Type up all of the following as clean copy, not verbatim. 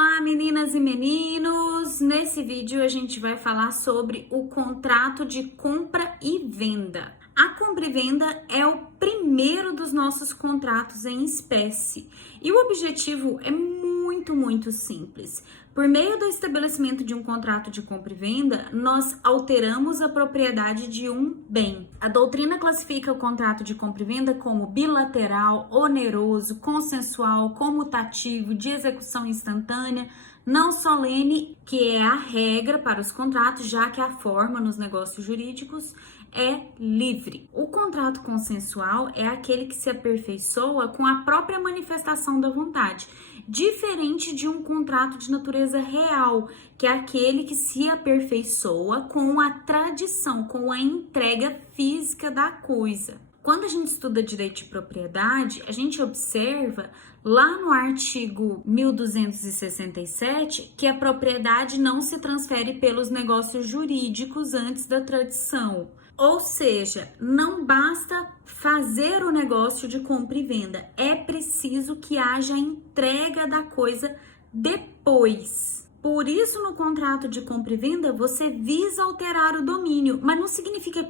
Olá, meninas e meninos! Nesse vídeo a gente vai falar sobre o contrato de compra e venda. A compra e venda é o primeiro dos nossos contratos em espécie e o objetivo é muito simples. Por meio do estabelecimento de um contrato de compra e venda, nós alteramos a propriedade de um bem. A doutrina classifica o contrato de compra e venda como bilateral, oneroso, consensual, comutativo, de execução instantânea, não solene, que é a regra para os contratos, já que a forma nos negócios jurídicos é livre. O contrato consensual é aquele que se aperfeiçoa com a própria manifestação da vontade, diferente de um contrato de natureza real, que é aquele que se aperfeiçoa com a tradição, com a entrega física da coisa. Quando a gente estuda direito de propriedade, a gente observa lá no artigo 1267 que a propriedade não se transfere pelos negócios jurídicos antes da tradição. Ou seja, não basta fazer o negócio de compra e venda, é preciso que haja entrega da coisa depois. Por isso, no contrato de compra e venda, você visa alterar o domínio, mas não significa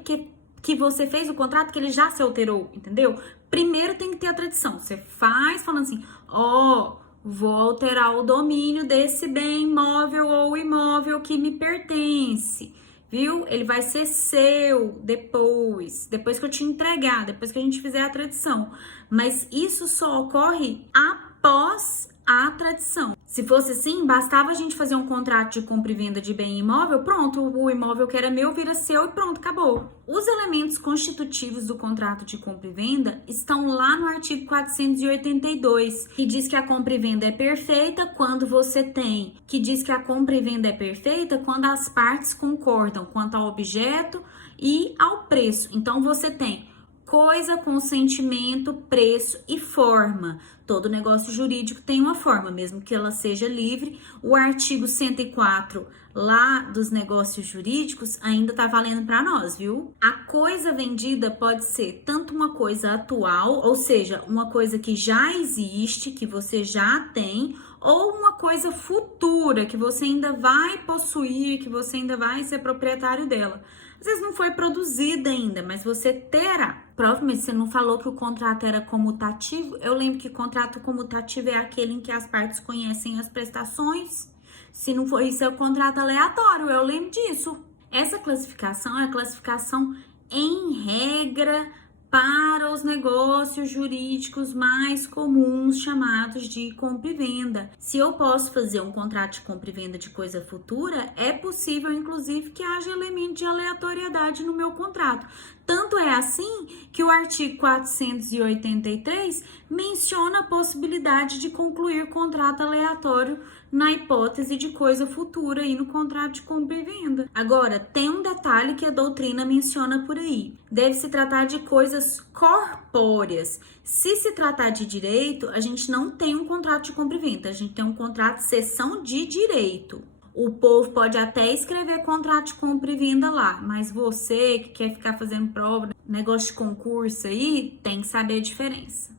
que você fez o contrato que ele já se alterou, entendeu? Primeiro tem que ter a tradição. Você faz falando assim, vou alterar o domínio desse bem imóvel ou imóvel que me pertence. Viu? Ele vai ser seu depois que eu te entregar, depois que a gente fizer a tradição. Mas isso só ocorre após a tradição. Se fosse assim, bastava a gente fazer um contrato de compra e venda de bem imóvel, pronto, o imóvel que era meu vira seu e pronto, acabou. Os elementos constitutivos do contrato de compra e venda estão lá no artigo 482, que diz que a compra e venda é perfeita quando você tem, que diz que a compra e venda é perfeita quando as partes concordam quanto ao objeto e ao preço. Então você tem coisa, consentimento, preço e forma. Todo negócio jurídico tem uma forma, mesmo que ela seja livre. O artigo 104 lá dos negócios jurídicos ainda tá valendo para nós, viu? A coisa vendida pode ser tanto uma coisa atual, ou seja, uma coisa que já existe, que você já tem, ou uma coisa futura, que você ainda vai possuir, que você ainda vai ser proprietário dela. Às vezes não foi produzida ainda, mas você terá. Provavelmente você não falou que o contrato era comutativo. Eu lembro que contrato comutativo é aquele em que as partes conhecem as prestações. Se não for isso, é o contrato aleatório. Eu lembro disso. Essa classificação é a classificação em regra para os negócios jurídicos mais comuns, chamados de compra e venda. Se eu posso fazer um contrato de compra e venda de coisa futura, é possível, inclusive, que haja elemento de aleatoriedade no meu contrato. Tanto é assim que o artigo 483 menciona a possibilidade de concluir contrato aleatório na hipótese de coisa futura aí no contrato de compra e venda. Agora, tem um detalhe que a doutrina menciona por aí. Deve se tratar de coisas corpóreas. Se tratar de direito, a gente não tem um contrato de compra e venda, a gente tem um contrato de cessão de direito. O povo pode até escrever contrato de compra e venda lá, mas você que quer ficar fazendo prova, negócio de concurso aí, tem que saber a diferença.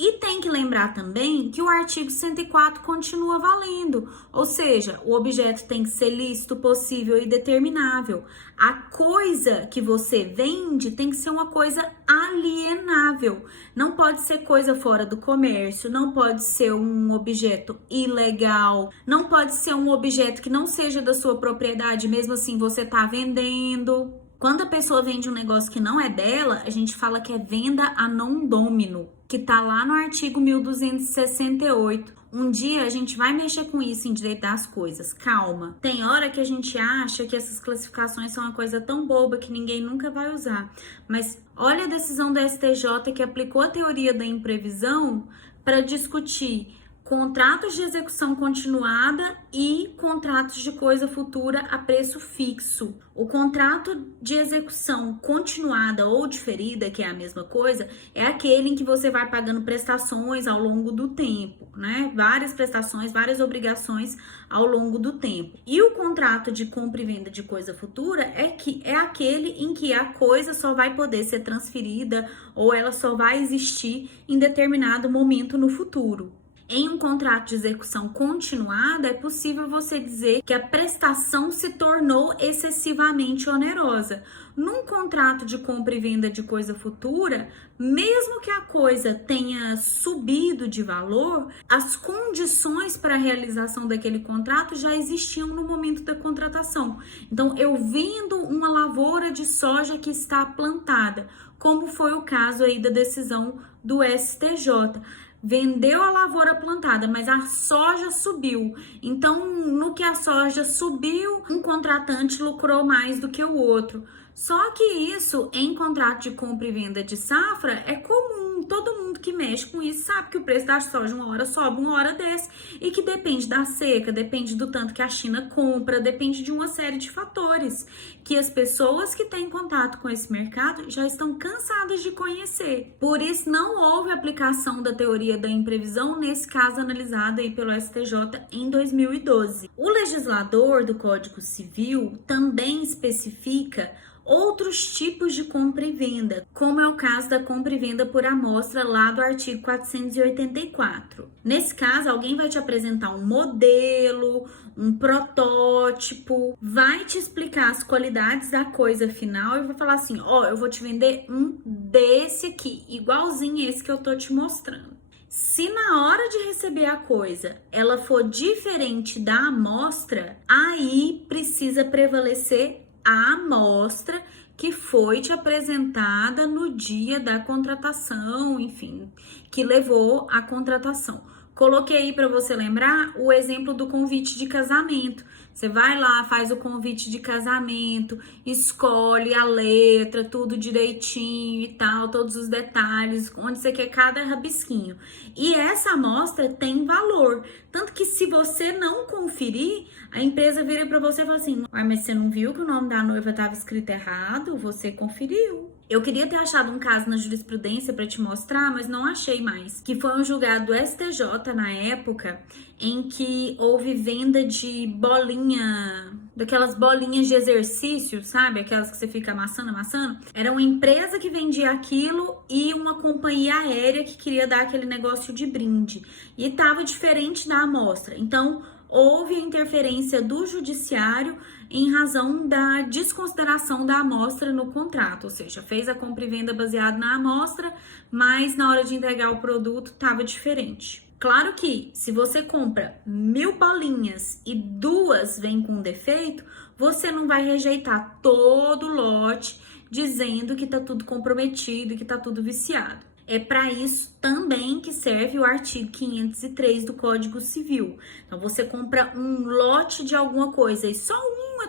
E tem que lembrar também que o artigo 104 continua valendo, ou seja, o objeto tem que ser lícito, possível e determinável. A coisa que você vende tem que ser uma coisa alienável. Não pode ser coisa fora do comércio, não pode ser um objeto ilegal, não pode ser um objeto que não seja da sua propriedade, mesmo assim você está vendendo. Quando a pessoa vende um negócio que não é dela, a gente fala que é venda a non domino, que tá lá no artigo 1268. Um dia a gente vai mexer com isso em direito das coisas, calma. Tem hora que a gente acha que essas classificações são uma coisa tão boba que ninguém nunca vai usar. Mas olha a decisão do STJ que aplicou a teoria da imprevisão para discutir contratos de execução continuada e contratos de coisa futura a preço fixo. O contrato de execução continuada ou diferida, que é a mesma coisa, é aquele em que você vai pagando prestações ao longo do tempo, né? Várias prestações, várias obrigações ao longo do tempo. E o contrato de compra e venda de coisa futura é aquele em que a coisa só vai poder ser transferida ou ela só vai existir em determinado momento no futuro. Em um contrato de execução continuada, é possível você dizer que a prestação se tornou excessivamente onerosa. Num contrato de compra e venda de coisa futura, mesmo que a coisa tenha subido de valor, as condições para a realização daquele contrato já existiam no momento da contratação. Então, eu vendo uma lavoura de soja que está plantada, como foi o caso aí da decisão do STJ. Vendeu a lavoura plantada, mas a soja subiu. Então, no que a soja subiu, um contratante lucrou mais do que o outro. Só que isso, em contrato de compra e venda de safra, é comum. Todo mundo que mexe com isso sabe que o preço da soja uma hora sobe, uma hora desce, e que depende da seca, depende do tanto que a China compra, depende de uma série de fatores que as pessoas que têm contato com esse mercado já estão cansadas de conhecer. Por isso, não houve aplicação da teoria da imprevisão nesse caso analisado aí pelo STJ em 2012. O legislador do Código Civil também especifica outros tipos de compra e venda, como é o caso da compra e venda por amostra lá do artigo 484. Nesse caso, alguém vai te apresentar um modelo, um protótipo, vai te explicar as qualidades da coisa final e vai falar assim, ó, eu vou te vender um desse aqui, igualzinho esse que eu tô te mostrando. Se na hora de receber a coisa ela for diferente da amostra, aí precisa prevalecer a amostra que foi te apresentada no dia da contratação, enfim, que levou à contratação. Coloquei aí para você lembrar o exemplo do convite de casamento. Você vai lá, faz o convite de casamento, escolhe a letra, tudo direitinho e tal, todos os detalhes, onde você quer cada rabisquinho. E essa amostra tem valor. Tanto que se você não conferir, a empresa vira para você e fala assim, mas você não viu que o nome da noiva estava escrito errado? Você conferiu. Eu queria ter achado um caso na jurisprudência para te mostrar, mas não achei mais. Que foi um julgado do STJ na época, em que houve venda de bolinha, daquelas bolinhas de exercício, sabe? Aquelas que você fica amassando. Era uma empresa que vendia aquilo e uma companhia aérea que queria dar aquele negócio de brinde. E estava diferente da amostra. Então, houve a interferência do judiciário em razão da desconsideração da amostra no contrato, ou seja, fez a compra e venda baseado na amostra, mas na hora de entregar o produto estava diferente. Claro que se você compra 1000 bolinhas e 2 vêm com defeito, você não vai rejeitar todo o lote dizendo que está tudo comprometido, que está tudo viciado. É para isso também que serve o artigo 503 do Código Civil. Então, você compra um lote de alguma coisa e só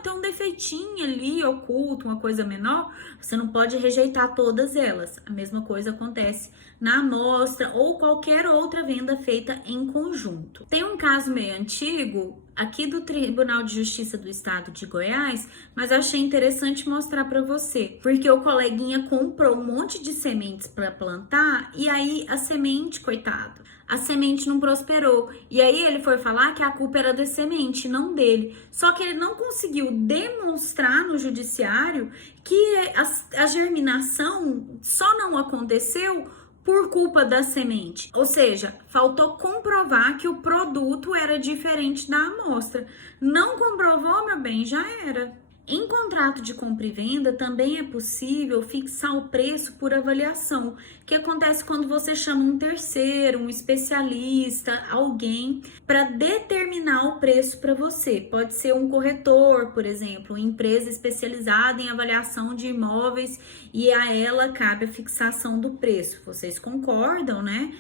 tem um defeitinho ali oculto, uma coisa menor, você não pode rejeitar todas elas. A mesma coisa acontece na amostra ou qualquer outra venda feita em conjunto. Tem um caso meio antigo aqui do Tribunal de Justiça do Estado de Goiás, mas eu achei interessante mostrar para você, porque o coleguinha comprou um monte de sementes para plantar e aí a semente, coitado, a semente não prosperou. E aí ele foi falar que a culpa era da semente, não dele. Só que ele não conseguiu demonstrar no judiciário que a germinação só não aconteceu por culpa da semente. Ou seja, faltou comprovar que o produto era diferente da amostra. Não comprovou, meu bem, já era. Em contrato de compra e venda, também é possível fixar o preço por avaliação, que acontece quando você chama um terceiro, um especialista, alguém, para determinar o preço para você. Pode ser um corretor, por exemplo, uma empresa especializada em avaliação de imóveis e a ela cabe a fixação do preço. Vocês concordam, né?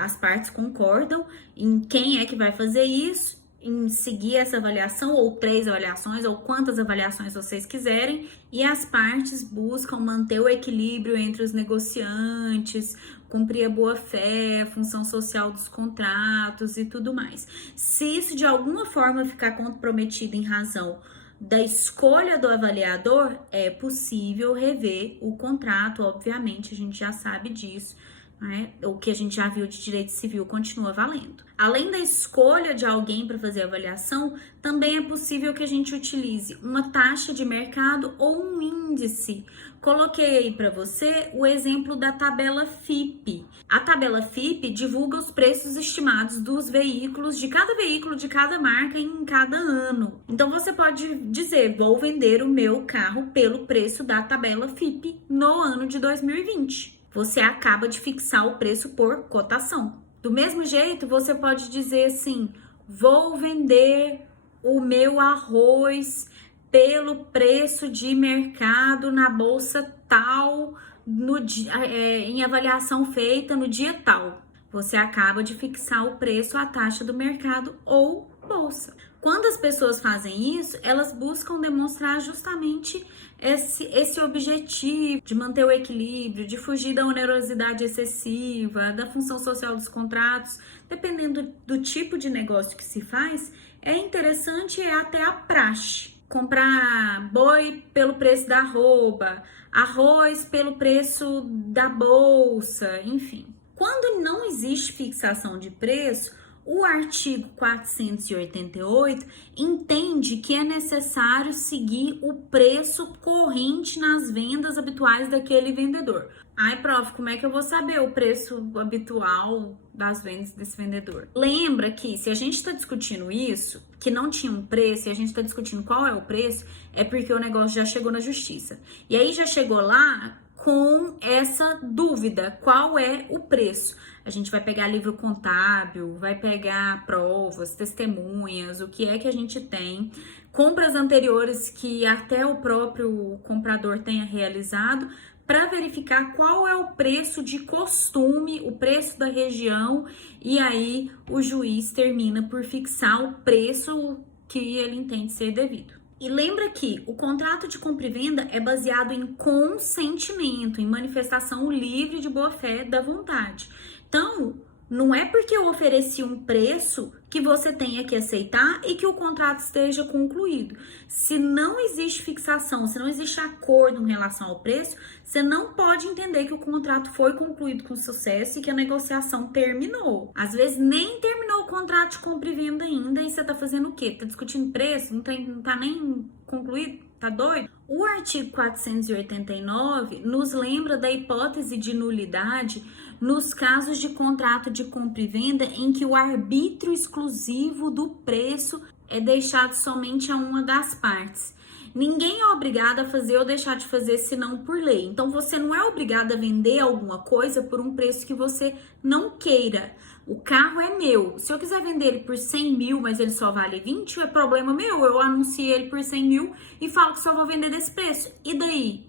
As partes concordam em quem é que vai fazer isso, em seguir essa avaliação, ou 3 avaliações, ou quantas avaliações vocês quiserem, e as partes buscam manter o equilíbrio entre os negociantes, cumprir a boa-fé, função social dos contratos e tudo mais. Se isso de alguma forma ficar comprometido em razão da escolha do avaliador, é possível rever o contrato, obviamente, a gente já sabe disso, né? O que a gente já viu de direito civil continua valendo. Além da escolha de alguém para fazer a avaliação, também é possível que a gente utilize uma taxa de mercado ou um índice. Coloquei aí para você o exemplo da tabela FIPE. A tabela FIPE divulga os preços estimados dos veículos, de cada marca em cada ano. Então você pode dizer, vou vender o meu carro pelo preço da tabela FIPE no ano de 2020. Você acaba de fixar o preço por cotação. Do mesmo jeito, você pode dizer assim, vou vender o meu arroz pelo preço de mercado na bolsa tal, em avaliação feita no dia tal. Você acaba de fixar o preço à taxa do mercado ou bolsa. Quando as pessoas fazem isso, elas buscam demonstrar justamente esse objetivo de manter o equilíbrio, de fugir da onerosidade excessiva, da função social dos contratos. Dependendo do tipo de negócio que se faz, é interessante até a praxe. Comprar boi pelo preço da arroba, arroz pelo preço da bolsa, enfim. Quando não existe fixação de preço, o artigo 488 entende que é necessário seguir o preço corrente nas vendas habituais daquele vendedor. Ai, prof, como é que eu vou saber o preço habitual das vendas desse vendedor? Lembra que se a gente está discutindo isso, que não tinha um preço, e a gente está discutindo qual é o preço, é porque o negócio já chegou na justiça. E aí já chegou lá com essa dúvida, qual é o preço? A gente vai pegar livro contábil, vai pegar provas, testemunhas, o que é que a gente tem, compras anteriores que até o próprio comprador tenha realizado, para verificar qual é o preço de costume, o preço da região, e aí o juiz termina por fixar o preço que ele entende ser devido. E lembra que o contrato de compra e venda é baseado em consentimento, em manifestação livre de boa-fé da vontade. Então, não é porque eu ofereci um preço que você tenha que aceitar e que o contrato esteja concluído. Se não existe fixação, se não existe acordo em relação ao preço, você não pode entender que o contrato foi concluído com sucesso e que a negociação terminou. Às vezes nem terminou o contrato de compra e venda ainda e você tá fazendo o quê? Tá discutindo preço? Não tá nem concluído? Tá doido? O artigo 489 nos lembra da hipótese de nulidade nos casos de contrato de compra e venda em que o arbítrio exclusivo do preço é deixado somente a uma das partes. Ninguém é obrigado a fazer ou deixar de fazer senão por lei. Então, você não é obrigado a vender alguma coisa por um preço que você não queira. O carro é meu. Se eu quiser vender ele por 100 mil, mas ele só vale 20, é problema meu. Eu anuncio ele por 100 mil e falo que só vou vender desse preço. E daí?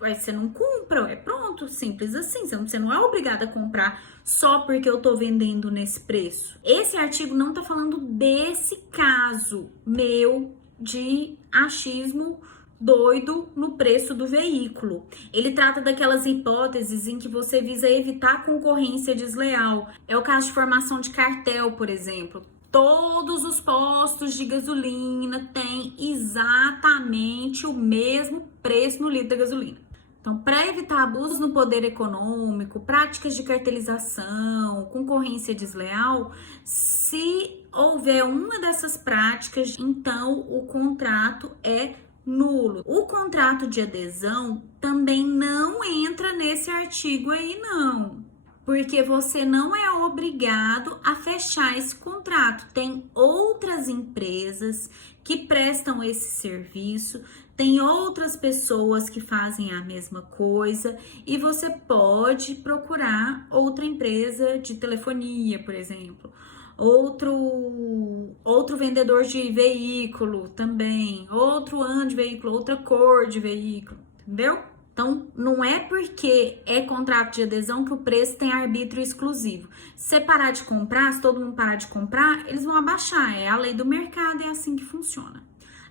Aí você não compra, é pronto, simples assim. Você não é obrigado a comprar só porque eu tô vendendo nesse preço. Esse artigo não tá falando desse caso meu de achismo doido no preço do veículo. Ele trata daquelas hipóteses em que você visa evitar concorrência desleal. É o caso de formação de cartel, por exemplo. Todos os postos de gasolina têm exatamente o mesmo preço no litro da gasolina. Então, para evitar abusos no poder econômico, práticas de cartelização, concorrência desleal, se houver uma dessas práticas, então o contrato é nulo. O contrato de adesão também não entra nesse artigo aí, não. Porque você não é obrigado a fechar esse contrato. Tem outras empresas que prestam esse serviço, tem outras pessoas que fazem a mesma coisa e você pode procurar outra empresa de telefonia, por exemplo, outro vendedor de veículo também, outro ano de veículo, outra cor de veículo, entendeu? Então, não é porque é contrato de adesão que o preço tem arbítrio exclusivo. Se parar de comprar, se todo mundo parar de comprar, eles vão abaixar. É a lei do mercado, é assim que funciona.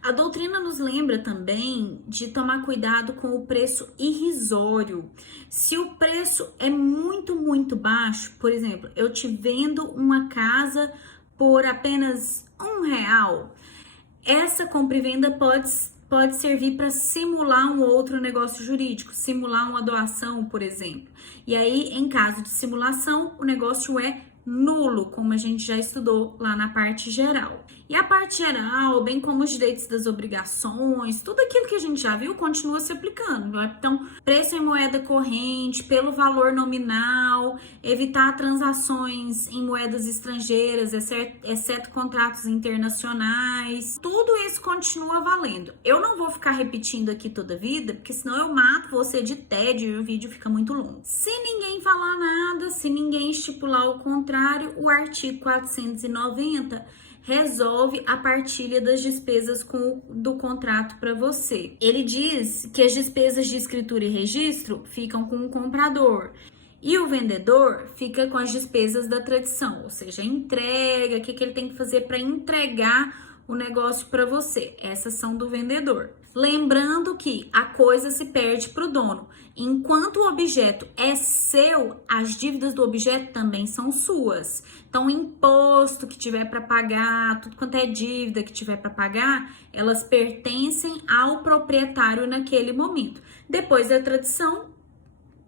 A doutrina nos lembra também de tomar cuidado com o preço irrisório. Se o preço é muito, muito baixo, por exemplo, eu te vendo uma casa por apenas R$1, essa compra e venda pode servir para simular um outro negócio jurídico, simular uma doação, por exemplo. E aí, em caso de simulação, o negócio é nulo, como a gente já estudou lá na parte geral. E a parte geral, bem como os direitos das obrigações, tudo aquilo que a gente já viu continua se aplicando. Então, preço em moeda corrente, pelo valor nominal, evitar transações em moedas estrangeiras, exceto contratos internacionais. Tudo isso continua valendo. Eu não vou ficar repetindo aqui toda a vida, porque senão eu mato você de tédio e o vídeo fica muito longo. Se ninguém falar nada, se ninguém estipular o contrário, o artigo 490 resolve a partilha das despesas do contrato para você. Ele diz que as despesas de escritura e registro ficam com o comprador e o vendedor fica com as despesas da tradição, ou seja, a entrega, o que ele tem que fazer para entregar o negócio para você. Essas são do vendedor. Lembrando que a coisa se perde para o dono. Enquanto o objeto é seu, as dívidas do objeto também são suas. Então, o imposto que tiver para pagar, tudo quanto é dívida que tiver para pagar, elas pertencem ao proprietário naquele momento. Depois da tradição,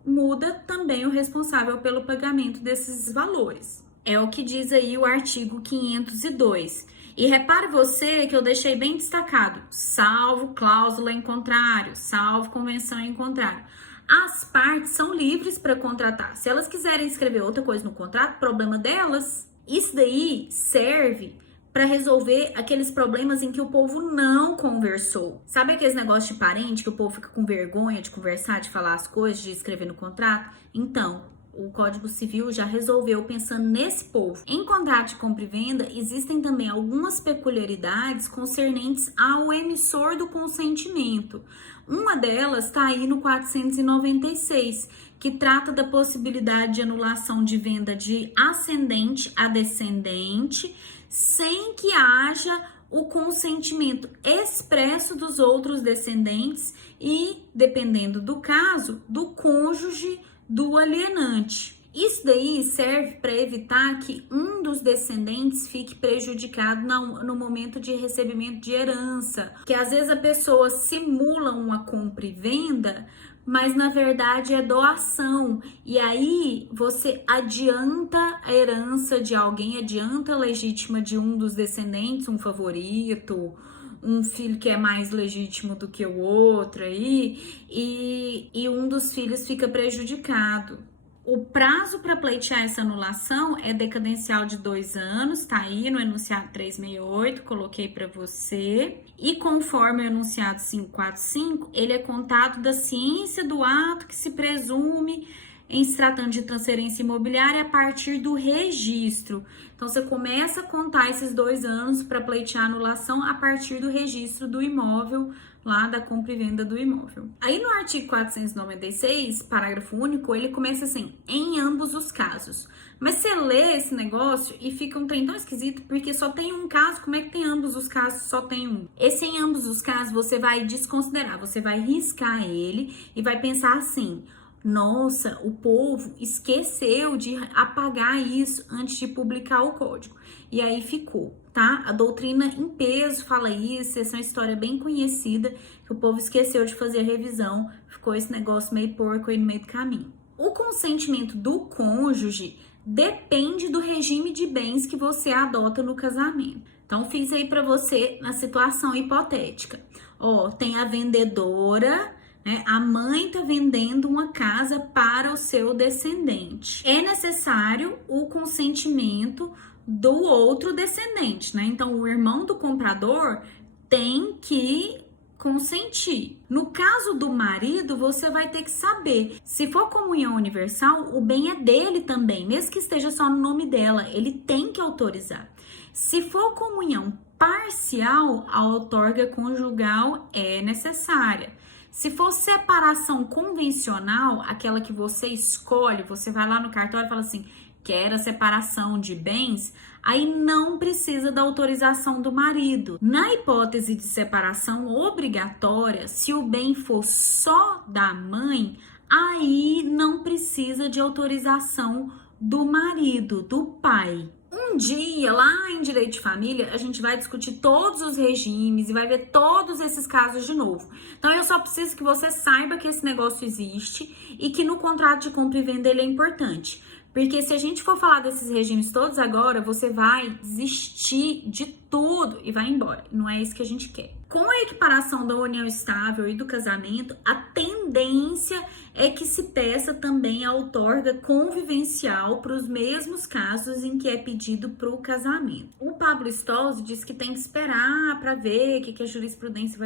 muda também o responsável pelo pagamento desses valores. É o que diz aí o artigo 502. E repare você que eu deixei bem destacado, salvo cláusula em contrário, salvo convenção em contrário. As partes são livres para contratar. Se elas quiserem escrever outra coisa no contrato, problema delas. Isso daí serve para resolver aqueles problemas em que o povo não conversou. Sabe aqueles negócios de parente que o povo fica com vergonha de conversar, de falar as coisas, de escrever no contrato? Então, o Código Civil já resolveu pensando nesse povo. Em contrato de compra e venda, existem também algumas peculiaridades concernentes ao emissor do consentimento. Uma delas está aí no 496, que trata da possibilidade de anulação de venda de ascendente a descendente, sem que haja o consentimento expresso dos outros descendentes e, dependendo do caso, do cônjuge do alienante. Isso daí serve para evitar que um dos descendentes fique prejudicado no momento de recebimento de herança. Que às vezes a pessoa simula uma compra e venda, mas na verdade é doação. E aí você adianta a herança de alguém, adianta a legítima de um dos descendentes, um favorito, um filho que é mais legítimo do que o outro aí, e um dos filhos fica prejudicado. O prazo para pleitear essa anulação é decadencial de 2 anos, tá aí no enunciado 368, coloquei para você. E conforme o enunciado 545, ele é contado da ciência do ato que se presume em se tratando de transferência imobiliária a partir do registro. Então, você começa a contar esses 2 anos para pleitear a anulação a partir do registro do imóvel, lá da compra e venda do imóvel. Aí no artigo 496, parágrafo único, ele começa assim, em ambos os casos. Mas você lê esse negócio e fica um trem tão esquisito, porque só tem um caso, como é que tem ambos os casos, só tem um? Esse em ambos os casos você vai desconsiderar, você vai riscar ele e vai pensar assim, nossa, o povo esqueceu de apagar isso antes de publicar o código. E aí ficou, tá? A doutrina em peso fala isso, essa é uma história bem conhecida, que o povo esqueceu de fazer a revisão, ficou esse negócio meio porco aí no meio do caminho. O consentimento do cônjuge depende do regime de bens que você adota no casamento. Então, fiz aí para você na situação hipotética. Ó, tem a vendedora, né? A mãe está vendendo uma casa para o seu descendente. É necessário o consentimento do outro descendente, né? Então, o irmão do comprador tem que consentir. No caso do marido, você vai ter que saber. Se for comunhão universal, o bem é dele também, mesmo que esteja só no nome dela, ele tem que autorizar. Se for comunhão parcial, a outorga conjugal é necessária. Se for separação convencional, aquela que você escolhe, você vai lá no cartório e fala assim, quero a separação de bens, aí não precisa da autorização do marido. Na hipótese de separação obrigatória, se o bem for só da mãe, aí não precisa de autorização do marido, do pai. Um dia, lá em Direito de Família, a gente vai discutir todos os regimes e vai ver todos esses casos de novo. Então, eu só preciso que você saiba que esse negócio existe e que no contrato de compra e venda ele é importante. Porque se a gente for falar desses regimes todos agora, você vai desistir de tudo e vai embora. Não é isso que a gente quer. Com a equiparação da união estável e do casamento, a tendência é que se peça também a outorga convivencial para os mesmos casos em que é pedido para o casamento. O Pablo Stolze diz que tem que esperar para ver o que a jurisprudência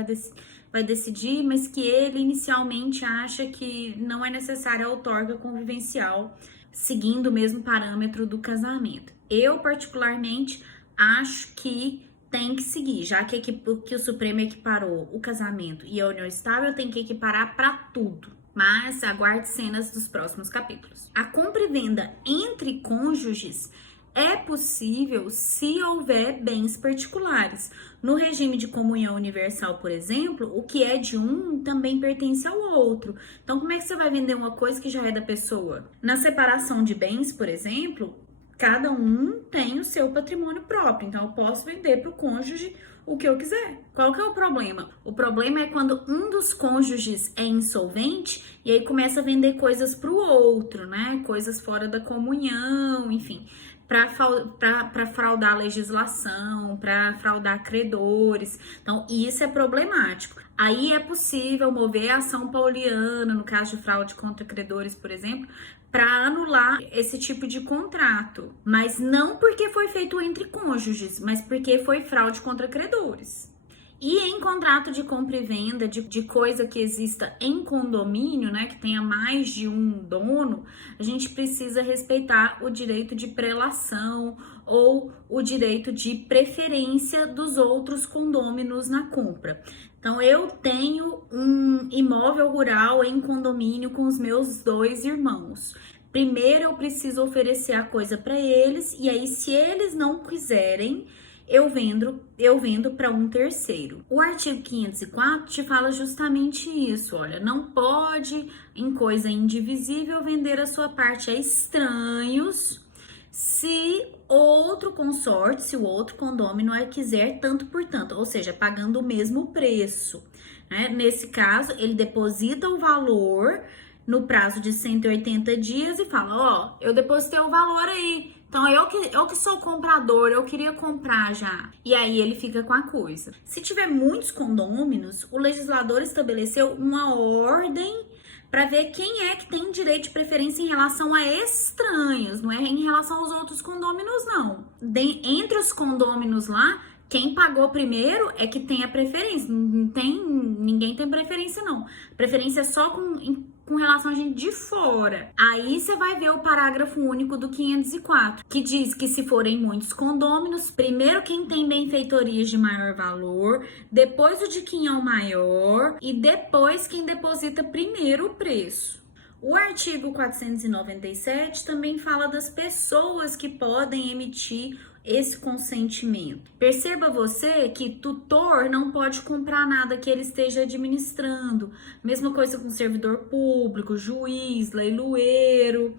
vai decidir, mas que ele inicialmente acha que não é necessária a outorga convivencial, seguindo o mesmo parâmetro do casamento. Eu, particularmente, acho que tem que seguir, já que o Supremo equiparou o casamento e a união estável, tem que equiparar para tudo. Mas aguarde cenas dos próximos capítulos. A compra e venda entre cônjuges é possível se houver bens particulares. No regime de comunhão universal, por exemplo, o que é de um também pertence ao outro. Então, como é que você vai vender uma coisa que já é da pessoa? Na separação de bens, por exemplo, cada um tem o seu patrimônio próprio. Então, eu posso vender para o cônjuge o que eu quiser. Qual que é o problema? O problema é quando um dos cônjuges é insolvente e aí começa a vender coisas para o outro, né? Coisas fora da comunhão, enfim, para fraudar a legislação, para fraudar credores. Então, isso é problemático. Aí é possível mover a ação pauliana, no caso de fraude contra credores, por exemplo, para anular esse tipo de contrato. Mas não porque foi feito entre cônjuges, mas porque foi fraude contra credores. E em contrato de compra e venda de coisa que exista em condomínio, né, que tenha mais de um dono, a gente precisa respeitar o direito de prelação ou o direito de preferência dos outros condôminos na compra. Então, eu tenho um imóvel rural em condomínio com os meus 2 irmãos. Primeiro, eu preciso oferecer a coisa para eles, e aí, se eles não quiserem, eu vendo para um terceiro. O artigo 504 te fala justamente isso, olha, não pode, em coisa indivisível, vender a sua parte a estranhos, se outro consorte, se o outro condômino quiser tanto por tanto, ou seja, pagando o mesmo preço, né? Nesse caso, ele deposita o valor no prazo de 180 dias e fala, ó, eu depositei o valor aí, então eu que sou comprador, eu queria comprar já. E aí ele fica com a coisa. Se tiver muitos condôminos, o legislador estabeleceu uma ordem para ver quem é que tem direito de preferência em relação a estranhos, não é em relação aos outros condôminos, não. Entre os condôminos lá, quem pagou primeiro é que tem a preferência. Ninguém tem preferência, não. Preferência é só com relação a gente de fora. Aí você vai ver o parágrafo único do 504, que diz que se forem muitos condôminos, primeiro quem tem benfeitorias de maior valor, depois o de quem é o maior e depois quem deposita primeiro o preço. O artigo 497 também fala das pessoas que podem emitir esse consentimento. Perceba você que tutor não pode comprar nada que ele esteja administrando. Mesma coisa com servidor público, juiz, leiloeiro.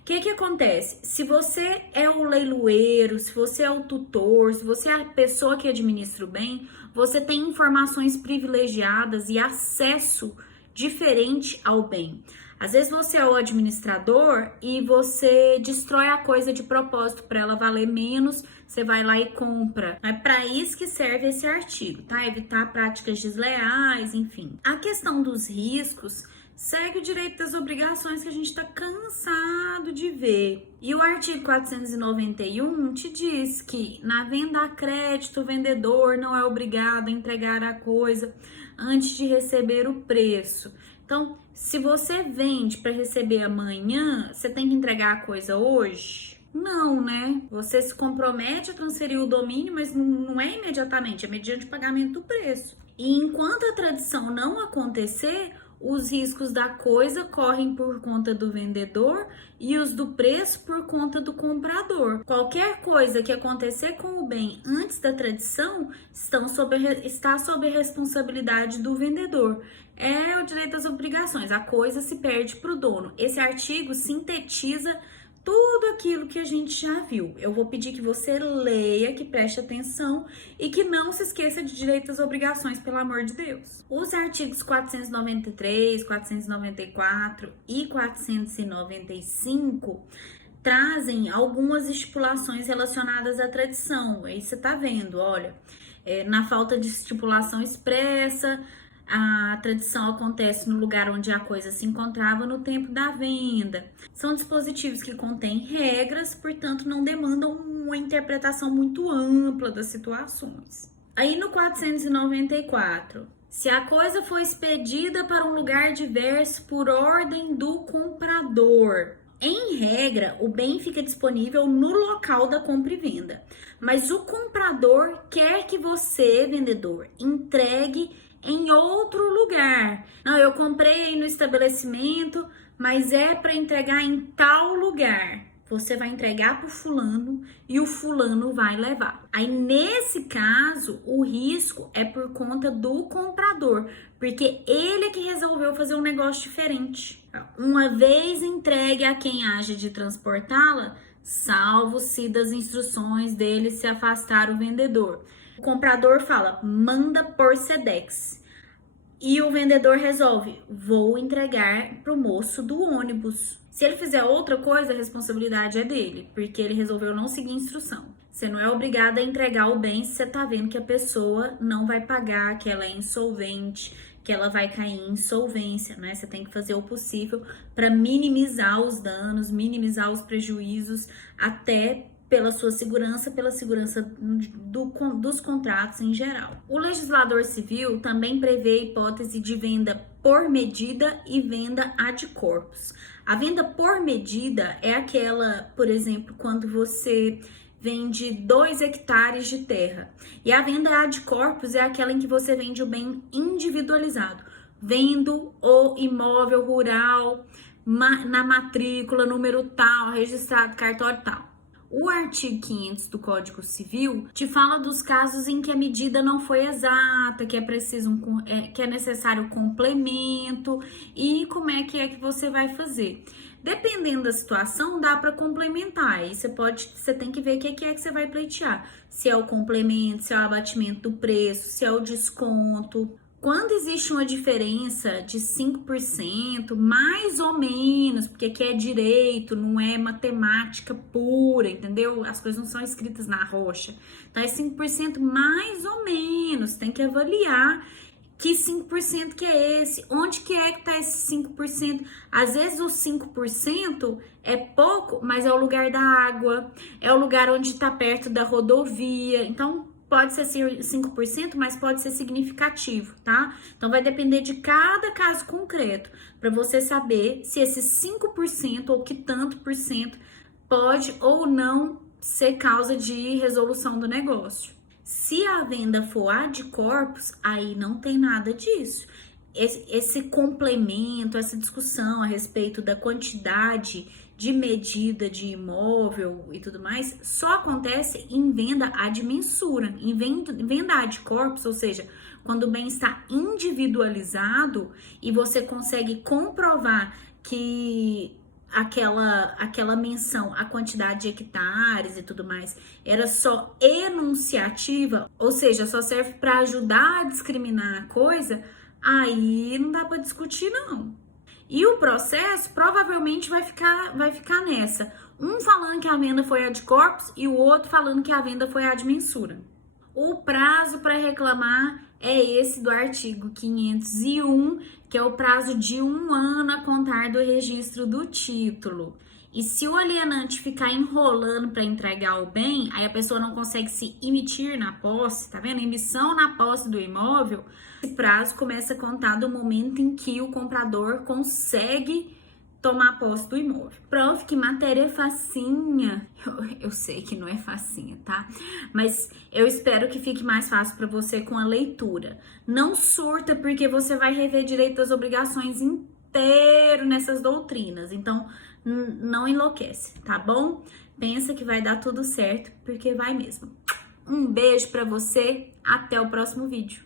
O que acontece? Se você é o leiloeiro, se você é o tutor, se você é a pessoa que administra o bem, você tem informações privilegiadas e acesso diferente ao bem. Às vezes você é o administrador e você destrói a coisa de propósito para ela valer menos, você vai lá e compra. É para isso que serve esse artigo, tá? Evitar práticas desleais, enfim. A questão dos riscos segue o direito das obrigações que a gente está cansado de ver. E o artigo 491 te diz que na venda a crédito, o vendedor não é obrigado a entregar a coisa antes de receber o preço. Então, se você vende para receber amanhã, você tem que entregar a coisa hoje? Não, né? Você se compromete a transferir o domínio, mas não é imediatamente, é mediante pagamento do preço. E enquanto a tradição não acontecer, os riscos da coisa correm por conta do vendedor e os do preço por conta do comprador. Qualquer coisa que acontecer com o bem antes da tradição está sob a responsabilidade do vendedor. É o direito das obrigações, a coisa se perde para o dono. Esse artigo sintetiza tudo aquilo que a gente já viu. Eu vou pedir que você leia, que preste atenção e que não se esqueça de direitos e obrigações, pelo amor de Deus. Os artigos 493, 494 e 495 trazem algumas estipulações relacionadas à tradição. Aí você tá vendo, olha, na falta de estipulação expressa, a tradição acontece no lugar onde a coisa se encontrava no tempo da venda. São dispositivos que contêm regras, portanto, não demandam uma interpretação muito ampla das situações. Aí no 494, se a coisa for expedida para um lugar diverso por ordem do comprador, em regra, o bem fica disponível no local da compra e venda, mas o comprador quer que você, vendedor, entregue em outro lugar. Não, eu comprei no estabelecimento, mas é para entregar em tal lugar. Você vai entregar para o fulano e o fulano vai levar. Aí, nesse caso, o risco é por conta do comprador, porque ele é que resolveu fazer um negócio diferente. Uma vez entregue a quem age de transportá-la, salvo se das instruções dele se afastar o vendedor. O comprador fala, manda por Sedex. E o vendedor resolve, vou entregar pro moço do ônibus. Se ele fizer outra coisa, a responsabilidade é dele, porque ele resolveu não seguir a instrução. Você não é obrigado a entregar o bem se você tá vendo que a pessoa não vai pagar, que ela é insolvente, que ela vai cair em insolvência, né? Você tem que fazer o possível para minimizar os danos, minimizar os prejuízos, até pela sua segurança, pela segurança dos contratos em geral. O legislador civil também prevê a hipótese de venda por medida e venda ad corpus. A venda por medida é aquela, por exemplo, quando você vende 2 hectares de terra. E a venda ad corpus é aquela em que você vende o bem individualizado. Vendo o imóvel rural na matrícula, número tal, registrado, cartório tal. O artigo 500 do Código Civil te fala dos casos em que a medida não foi exata, que que é necessário complemento e como é que você vai fazer. Dependendo da situação, dá para complementar. Aí você tem que ver o que é que você vai pleitear. Se é o complemento, se é o abatimento do preço, se é o desconto. Quando existe uma diferença de 5%, mais ou menos, porque aqui é direito, não é matemática pura, entendeu? As coisas não são escritas na rocha. Então é 5% mais ou menos, tem que avaliar que 5% que é esse, onde que tá esse 5%? Às vezes o 5% é pouco, mas é o lugar da água, é o lugar onde tá perto da rodovia, então pode ser 5%, mas pode ser significativo, tá? Então vai depender de cada caso concreto, para você saber se esse 5% ou que tanto por cento pode ou não ser causa de resolução do negócio. Se a venda for ad corpus, aí não tem nada disso. Esse complemento, essa discussão a respeito da quantidade de medida de imóvel e tudo mais, só acontece em venda ad mensura, em venda ad corpus, ou seja, quando o bem está individualizado e você consegue comprovar que aquela menção, a quantidade de hectares e tudo mais, era só enunciativa, ou seja, só serve para ajudar a discriminar a coisa, aí não dá para discutir não. E o processo provavelmente vai ficar nessa. Um falando que a venda foi ad corpus e o outro falando que a venda foi ad mensura. O prazo para reclamar é esse do artigo 501, que é o prazo de 1 ano a contar do registro do título. E se o alienante ficar enrolando para entregar o bem, aí a pessoa não consegue se emitir na posse, tá vendo? Emissão na posse do imóvel, esse prazo começa a contar do momento em que o comprador consegue tomar posse do imóvel. Prof, que matéria facinha. Eu sei que não é facinha, tá? Mas eu espero que fique mais fácil para você com a leitura. Não surta porque você vai rever direito das obrigações inteiro nessas doutrinas. Então, não enlouquece, tá bom? Pensa que vai dar tudo certo, porque vai mesmo. Um beijo para você, até o próximo vídeo.